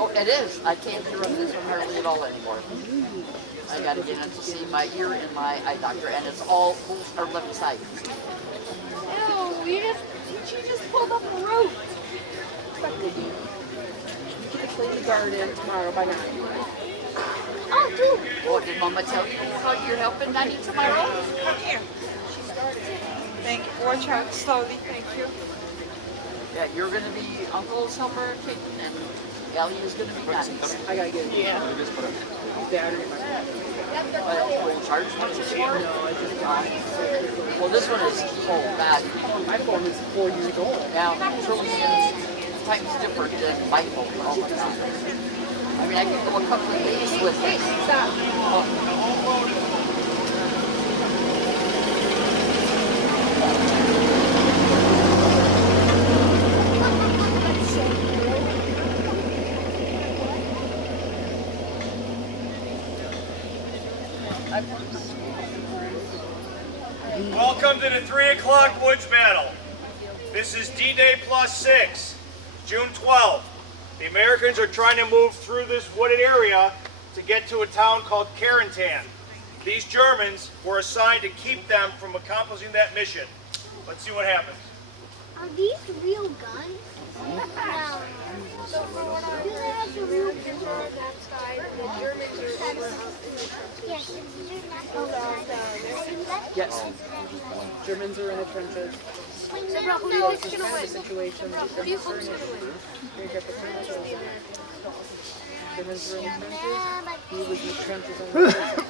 Oh, it is. I can't hear this one hardly at all anymore. I gotta get in to see my ear and my eye doctor, and it's all both our left side. No, she just pulled up the rope. You can clean the garden tomorrow by 9. Oh, dude. Oh, did Mama tell you how you're helping Nanny tomorrow? Here. Thank you. Watch out slowly. Thank you. Yeah, you're gonna be Uncle's helper, Kitten, and Ellie is gonna be Nanny's. I gotta get battery in my phone. Will it charge much anymore? No, I just Well, this one is so bad. my phone is 4 years old. Now, trillion times different than my phone. Oh my God. I mean, I can go a couple of days with it. Stop. Welcome to the 3 o'clock Woods Battle. This is D-Day +6, June 12th. The Americans are trying to move through this wooded area to get to a town called Carentan. These Germans were assigned to keep them from accomplishing that mission. Let's see what happens. Are these real guns? No. So do they have the real guns on that side? The Germans are over Yes. Germans are in the trenches. So who's going to Kind win? of situation. Who do you think's going to win? You get the trenches. Germans are in the trenches. He was in the trenches on the other side.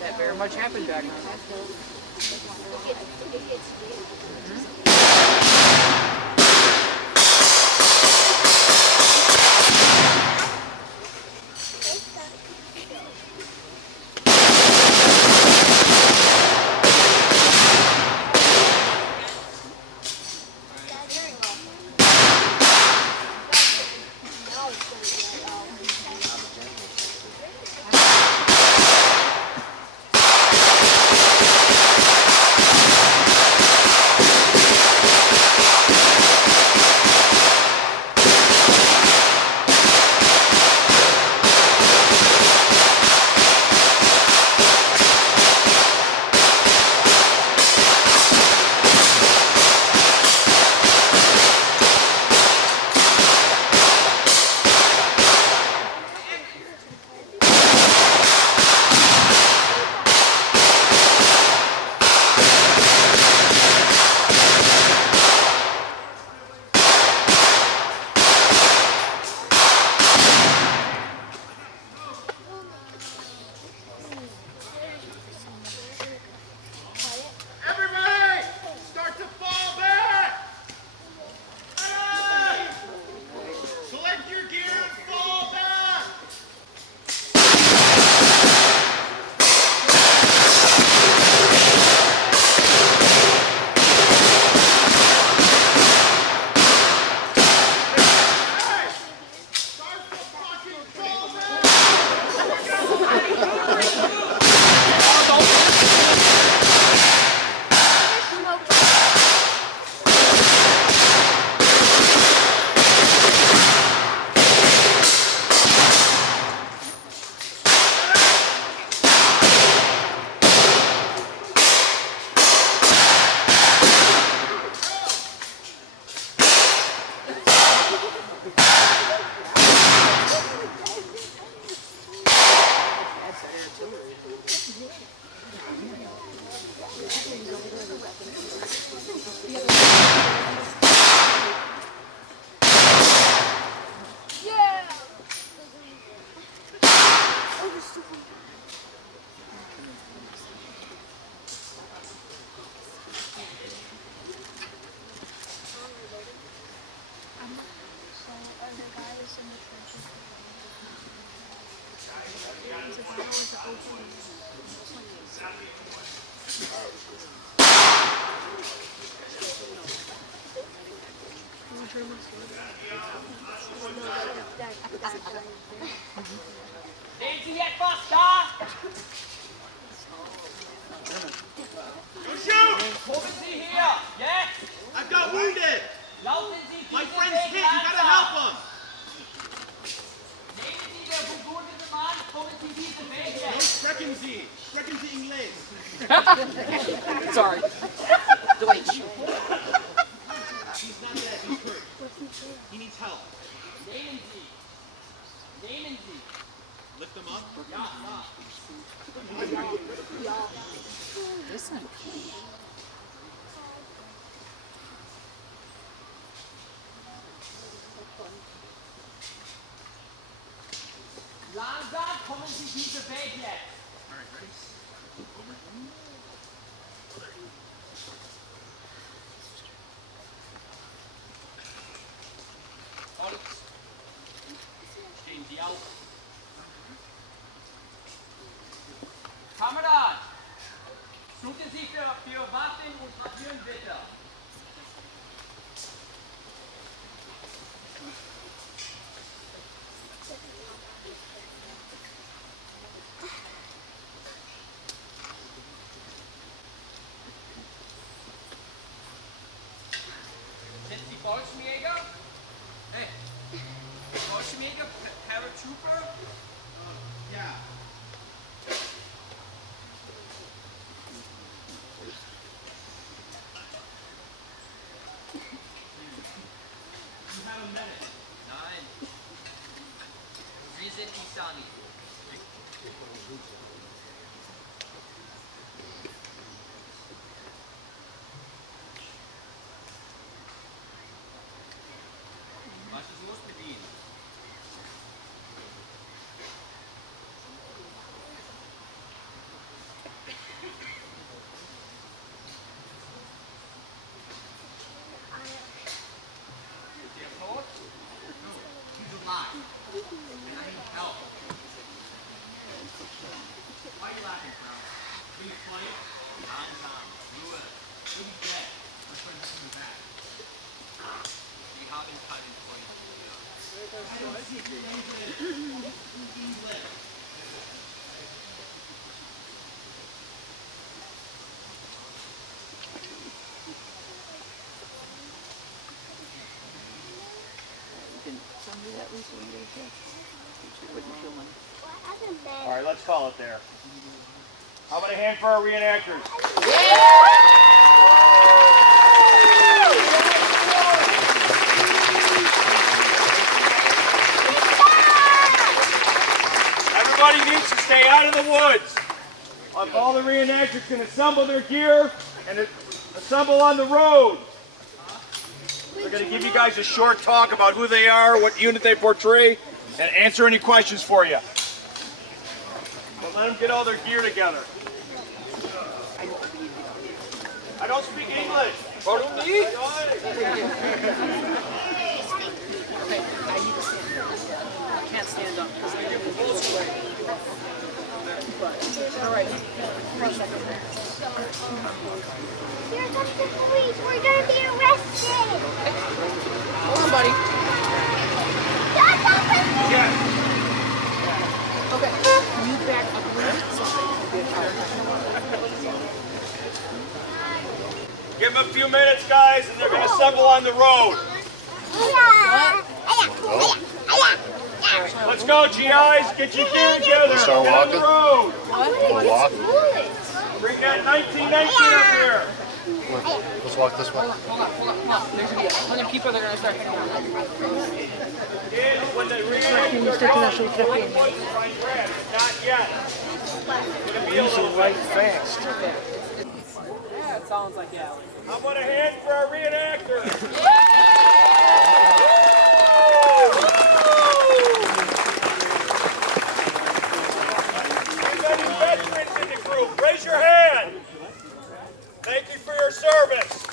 That very much happened back then. Sehen Sie etwas da? Shoot! Kommen Sie hier! Jetzt! I've got wounded! Laufen Sie My diesen friend's Weg hit! You gotta langsam! help him! Nehmen Sie den verwundeten Mann, kommen Sie diesen Weg No, jetzt! sprechen Sie English! Sorry. Deutsch. He's not dead, he's hurt. He needs help. Nehmen Sie! Nehmen Sie! Lift him up. Ja, ja. Listen. Langsam kommen Sie diesen Weg jetzt! Holz. Stehen Sie auf. Kamerad! Suchen Sie für Waffen und Papieren bitte. Sind Sie Fallschirmjäger? Hey, Fallschirmjäger, Paratrooper? Yeah. You have a medic. Nein. Sie sind Isani. Was ist los mit Ihnen? Ist er tot? No, he's alive. And I need help. Why are you laughing, Crown? Will you play? Langsam, Ruhe. He'll be dead. My friend's coming back. Sie haben keinen Freund hier. I don't speak English. Didn't somebody that was when they said she wouldn't feel money. What happened then? All right, let's call it there. How about a hand for our reenactors? Everybody needs to stay out of the woods. All the reenactors can assemble their gear and assemble on the road. They're going to give you guys a short talk about who they are, what unit they portray, and answer any questions for you. But let them get all their gear together. I don't speak English. Okay, I need to stand up. I can't stand up because I never go away. But, all right. Here comes the police. We're gonna be arrested. Hold on, buddy. Stop, stop, stop. Yes. Okay. Can you back up a little bit so I can get out? Give them a few minutes, guys, and they're going to assemble on the road. Let's go, GIs. Get your gear together. Start Get on the road. Walk. Bring that 1919 up here. Let's walk this way. Hold on. There's going to be 100 people that are going to start hanging out. Kids, when the reenactors are going, the white boys are trying to grab. Not yet. It's going to be a little bit. Fast. Yeah, it sounds like yeah. How about a hand for our reenactors? We've got any veterans in the group? Raise your hand. Thank you for your service.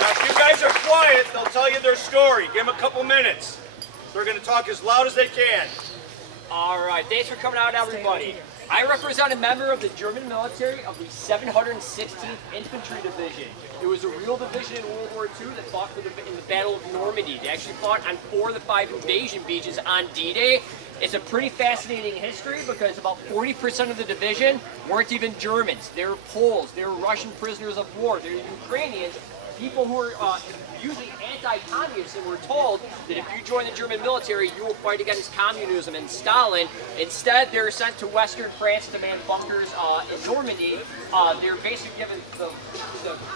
Now, if you guys are quiet, they'll tell you their story. Give them a couple minutes. They're going to talk as loud as they can. All right. right, thanks for coming out, everybody. I represent a member of the German military of the 716th Infantry Division. It was a real division in World War II that fought in the Battle of Normandy. They actually fought on 4 of the 5 invasion beaches on D-Day. It's a pretty fascinating history because about 40% of the division weren't even Germans. They were Poles, they were Russian prisoners of war, they were Ukrainians, people who were usually anti-communists and were told that if you join the German military, you will fight against communism and Stalin. Instead, they were sent to Western France to man bunkers in Normandy. They were basically given the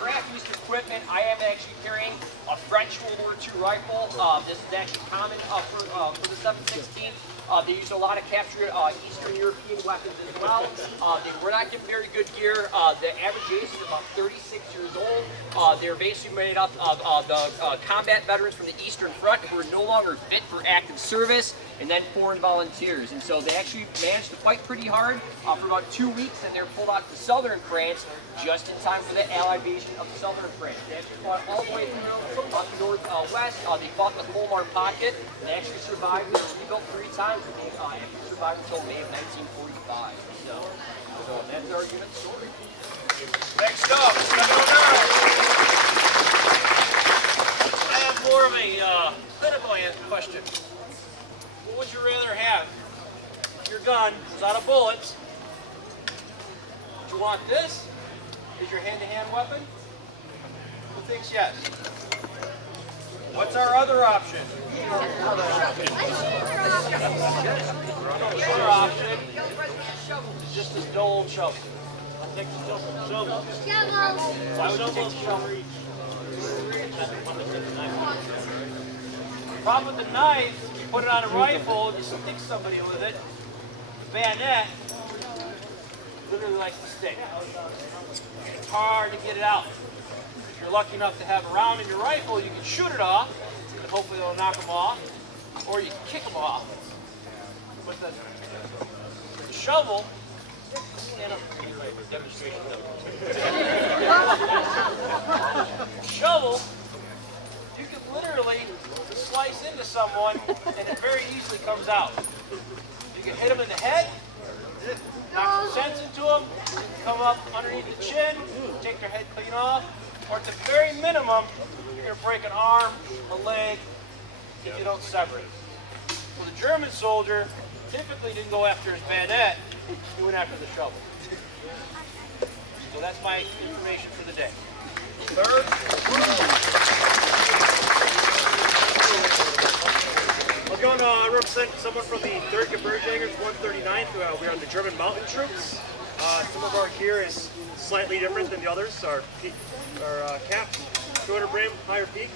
crappiest equipment. I am actually carrying a French World War II rifle. This is actually common for the 716. They used a lot of captured Eastern European weapons as well. They were not given very good gear. The average age is about 36 years old. They're basically made up of the combat veterans from the Eastern Front who are no longer fit for active service, and then foreign volunteers. And so they actually managed to fight pretty hard for about 2 weeks, and they're pulled out to southern France just in time for the Allied invasion of southern France. They actually fought all the way through up northwest. They fought the Colmar Pocket, and they actually survived. They were rebuilt 3 times, and they actually survived until May of 1945. So that's our unit story. Next up, coming on now. I have more of a clinical question. What would you rather have? If your gun was out of bullets, would you want this? Is your hand-to-hand weapon? Who thinks yes? What's our other option? Other option is just this dull old shovel. I'll take the shovel. Why would you take the shovel? The problem with the knife, you put it on a rifle and you stick somebody with it, the bayonet literally likes to stick. It's hard to get it out. If you're lucky enough to have a round in your rifle, you can shoot it off, and hopefully it'll knock them off, or you can kick them off. With the shovel, stand up for a demonstration. Shovel, you can literally slice into someone and it very easily comes out. You can hit them in the head, knock some sense into them, come up underneath the chin, take their head clean off, or at the very minimum, you're going to break an arm, a leg, if you don't sever it. Well, the German soldier typically didn't go after his bayonet, he went after the shovel. So that's my information for the day. Third. I'm going to represent someone from the 3rd Gebirgsjägers, 139th. We're on the German mountain troops. Some of our gear is slightly different than the others. Our cap, shorter brim, higher peak.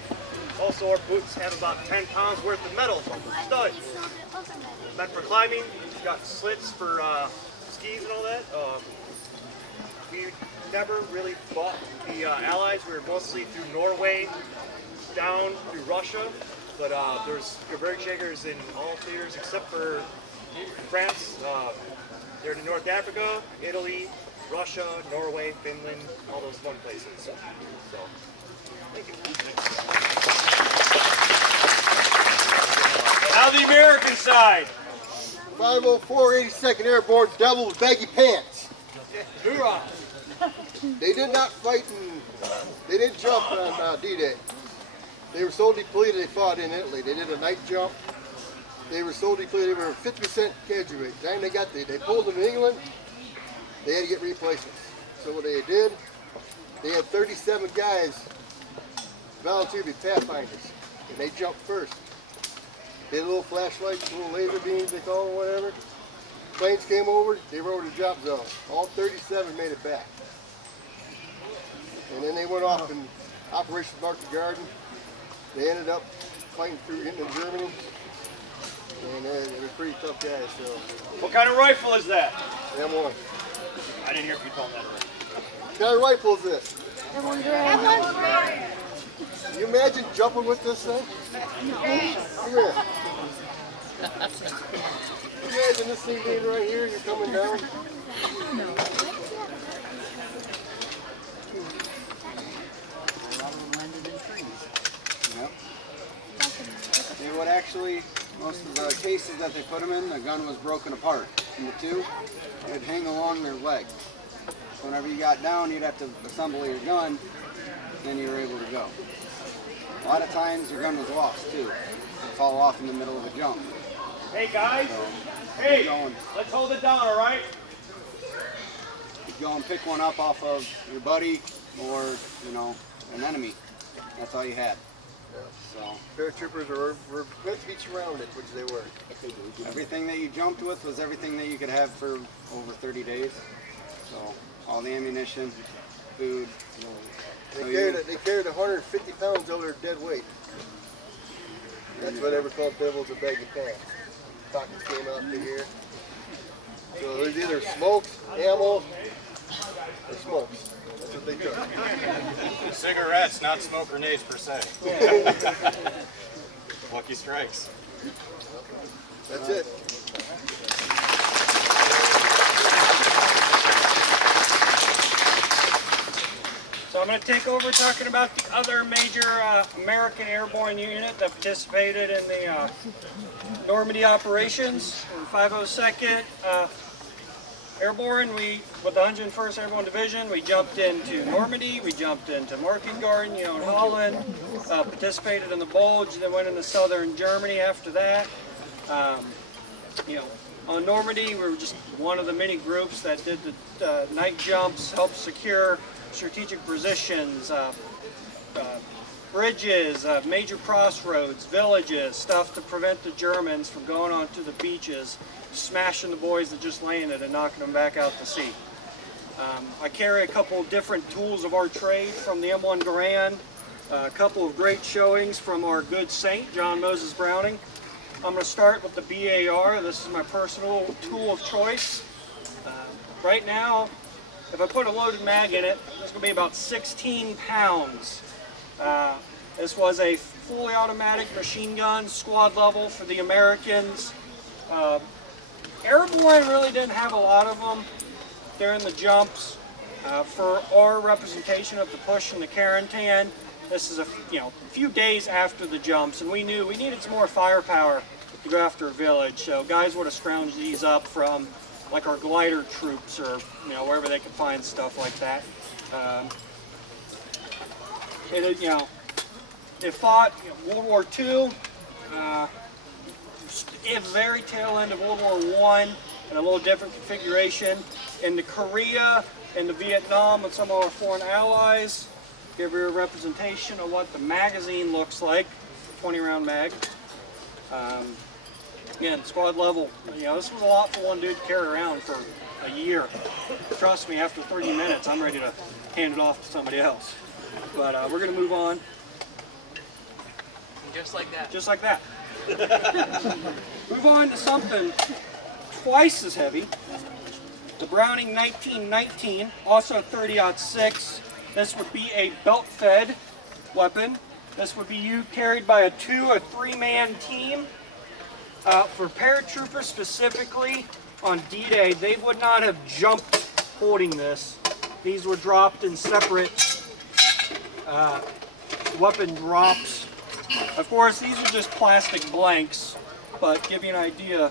Also, our boots have about 10 pounds worth of metal studs. Meant for climbing. We've got slits for skis and all that. We never really fought the Allies. We were mostly through Norway, down through Russia. But there's Gebirgsjägers in all theaters except for France. They're in North Africa, Italy, Russia, Norway, Finland, all those fun places. So, thank you. Now the American side. 504 82nd Airborne Devil with baggy pants. Hoorah! They did not fight and they didn't jump on D-Day. They were so depleted they fought in Italy. They did a night jump. They were so depleted, they were 50% casualty rate. The time they got there, they pulled them in England, they had to get replacements. So what they did, they had 37 guys volunteer to be pathfinders. And they jumped first. They had little flashlights, little laser beams they call them, whatever. Planes came over, they rode the drop zone. All 37 made it back. And then they went off in Operation Market Garden. They ended up fighting through into Germany. And they were pretty tough guys. So. What kind of rifle is that? M1. I didn't hear if you told me that already. What kind of rifle is this? M1. Can you imagine jumping with this thing? No. Yeah. Imagine this thing being right here, you're coming down. They would actually Most of the cases that they put them in, the gun was broken apart into two. It'd hang along their leg. So whenever you got down, you'd have to assemble your gun, then you were able to go. A lot of times your gun was lost too. It'd fall off in the middle of a jump. Hey guys, So, hey, going. let's hold it down, all right? You go and pick one up off of your buddy or, an enemy. That's all you had. So Paratroopers were meant to be surrounded, which they were. everything that you jumped with was everything that you could have for over 30 days. So all the ammunition, food. They carried 150 pounds over their dead weight. That's why they were called devils of baggy pants. Pockets came out to here. So there's either smokes, ammo, or smokes. That's what they took. Cigarettes, not smoke grenades per se. Lucky strikes. That's it. So I'm going to take over talking about the other major American airborne unit that participated in the Normandy operations. We're 502nd Airborne. With the 101st Airborne Division, we jumped into Normandy, we jumped into Market Garden, in Holland, participated in the Bulge, then went into southern Germany after that. On Normandy, we were just one of the many groups that did the night jumps, helped secure strategic positions, bridges, major crossroads, villages, stuff to prevent the Germans from going onto the beaches, smashing the boys that just landed and knocking them back out to sea. I carry a couple of different tools of our trade from the M1 Garand, a couple of great showings from our good saint, John Moses Browning. I'm going to start with the BAR. This is my personal tool of choice. Right now, if I put a loaded mag in it, it's going to be about 16 pounds. This was a fully automatic machine gun, squad level for the Americans. Airborne really didn't have a lot of them during the jumps. For our representation of the push and the Carentan, this is a few days after the jumps, and we knew we needed some more firepower to go after a village. So guys would have scrounged these up from like our glider troops or wherever they could find stuff like that. It fought World War II, at the very tail end of World War I, in a little different configuration. In the Korea and the Vietnam with some of our foreign allies. Give you a representation of what the magazine looks like, 20 round mag. Again, squad level, this was a lot for one dude to carry around for a year. Trust me, after 30 minutes, I'm ready to hand it off to somebody else. But we're going to move on. Just like that. Just like that. Move on to something twice as heavy. The Browning 1919, also 30-06. This would be a belt-fed weapon. This would be carried by a 2- or 3-man team. For paratroopers specifically, on D-Day, they would not have jumped holding this. These were dropped in separate weapon drops. Of course, these are just plastic blanks, but give you an idea,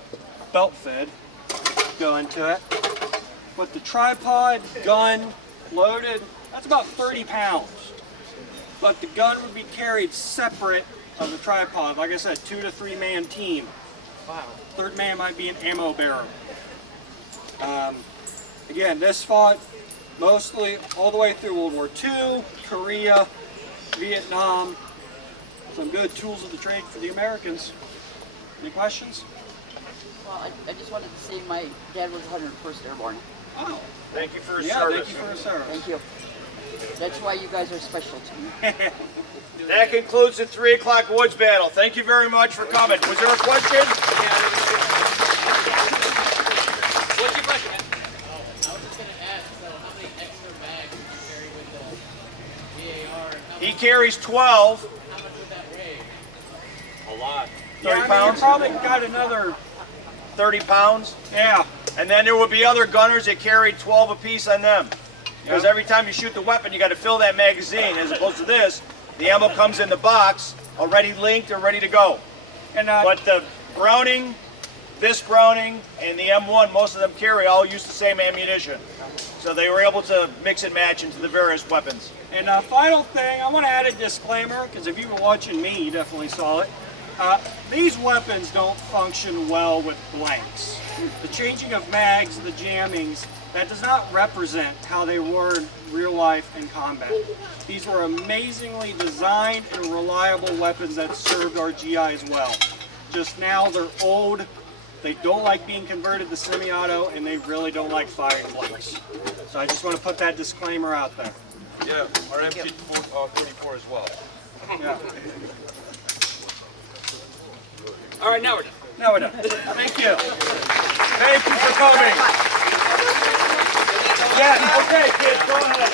belt-fed go into it. With the tripod, gun, loaded, that's about 30 pounds. But the gun would be carried separate of the tripod. Like I said, 2- to 3-man team. Wow. Third man might be an ammo bearer. Again, this fought mostly all the way through World War II, Korea, Vietnam. Some good tools of the trade for the Americans. Any questions? Well, I just wanted to say my dad was 101st Airborne. Oh. Thank you for your service. Thank you for your service. Thank you. That's why you guys are special to me. That concludes the 3 o'clock Woods battle. Thank you very much for coming. Was there a question? What's your question? I was just going to ask, so how many extra bags do you carry with the BAR? He carries 12. How much would that weigh? A lot. 30 Yeah, I mean, pounds? you probably got another 30 pounds. Yeah. And then there would be other gunners that carried 12 apiece on them. Because Yep. every time you shoot the weapon, you got to fill that magazine. As opposed to this, the ammo comes in the box, already linked or ready to go. And But the Browning, this Browning, and the M1, most of them carry, all use the same ammunition. So they were able to mix and match into the various weapons. And final thing, I want to add a disclaimer, because if you were watching me, you definitely saw it. These weapons don't function well with blanks. The changing of mags, the jammings, that does not represent how they were in real life in combat. These were amazingly designed and reliable weapons that served our GIs well. Just now they're old, they don't like being converted to semi-auto, and they really don't like firing blanks. So I just want to put that disclaimer out there. Yeah, our MT-34 as well. Yeah. All right, now we're done. Now we're done. Thank you. Thank you for coming. Yeah, okay, kids, go ahead.